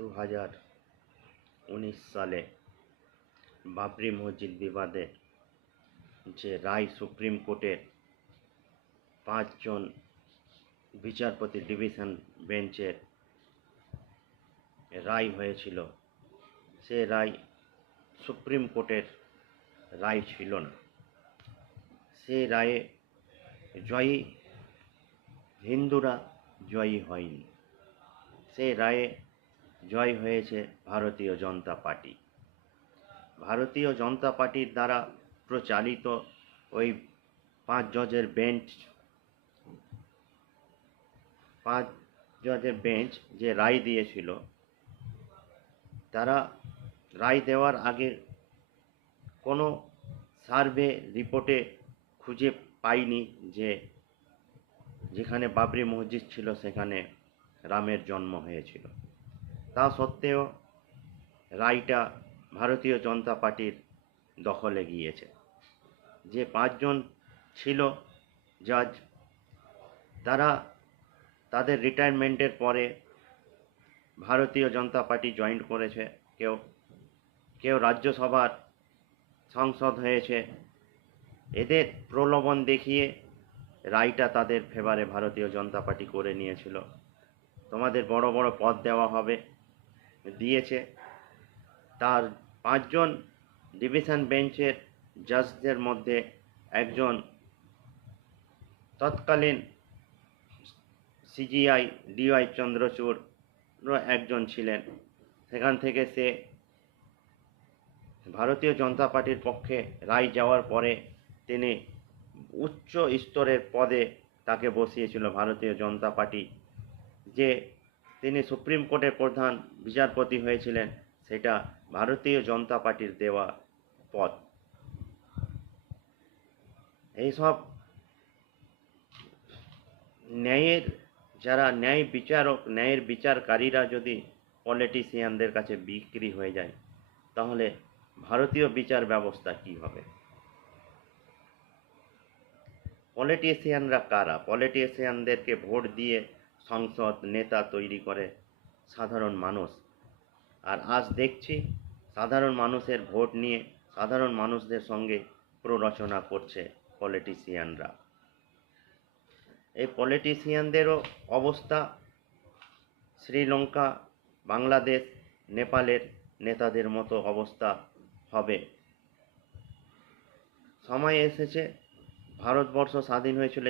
2019 সালে বাবরি মসজিদ বিবাদে যে রায় সুপ্রিম কোর্টের 5 জন বিচারপতি ডিভিশন বেঞ্চের রায় হয়েছিল, সে রায় সুপ্রিম কোর্টের রায় ছিল না। সে রায়ে জয়ী হিন্দুরা জয়ী হয়নি, সে রায়ে জয় হয়েছে ভারতীয় জনতা পার্টি। ভারতীয় জনতা পার্টির দ্বারা প্রচালিত ওই 5 জজের বেঞ্চ যে রায় দিয়েছিল, তারা রায় দেওয়ার আগে কোনো সার্ভে রিপোর্টে খুঁজে পায়নি যে যেখানে বাবরি মসজিদ ছিল সেখানে রামের জন্ম হয়েছিল। তা সত্ত্বেও রায়টা ভারতীয় জনতা পার্টির দখলে গিয়েছে। যে 5 জন ছিল জাজ, তারা তাদের রিটায়ারমেন্টের পরে ভারতীয় জনতা পার্টি জয়েন করেছে, কেউ রাজ্যসভার সাংসদ হয়েছে। এদের প্রলোভন দেখিয়ে রায়টা তাদের ফেভারে ভারতীয় জনতা পার্টি করে নিয়েছিল। তোমাদের বড় বড় পদ দেওয়া হবে, দিয়েছে। তার 5 জন ডিভিশন বেঞ্চের জাজদের মধ্যে একজন তৎকালীন সিজিআই ডিওয়াই চন্দ্রচূড় একজন ছিলেন। সেখান থেকে সে ভারতীয় জনতা পার্টির পক্ষে রায় যাওয়ার পরে তিনি উচ্চ স্তরের পদে তাকে বসিয়েছিল ভারতীয় জনতা পার্টি। যে তিনি সুপ্রিম কোর্টের প্রধান বিচারপতি হয়েছিলেন, সেটা ভারতীয় জনতা পার্টির দেওয়া পদ। এইসব যারা ন্যায় বিচারক, ন্যায়ের বিচারকারীরা যদি পলিটিশিয়ানদের কাছে বিক্রি হয়ে যায়, তাহলে ভারতীয় বিচার ব্যবস্থা কি হবে? পলিটিশিয়ানরা কারা? পলিটিশিয়ানদেরকে ভোট দিয়ে সংসদ নেতা তৈরি করে সাধারণ মানুষ। আর আজ দেখছি সাধারণ মানুষের ভোট নিয়ে সাধারণ মানুষদের সঙ্গে প্ররোচনা করছে পলিটিশিয়ানরা। এই পলিটিশিয়ানদেরও অবস্থা শ্রীলঙ্কা, বাংলাদেশ, নেপালের নেতাদের মতো অবস্থা হবে। সময় এসেছে, ভারতবর্ষ স্বাধীন হয়েছিল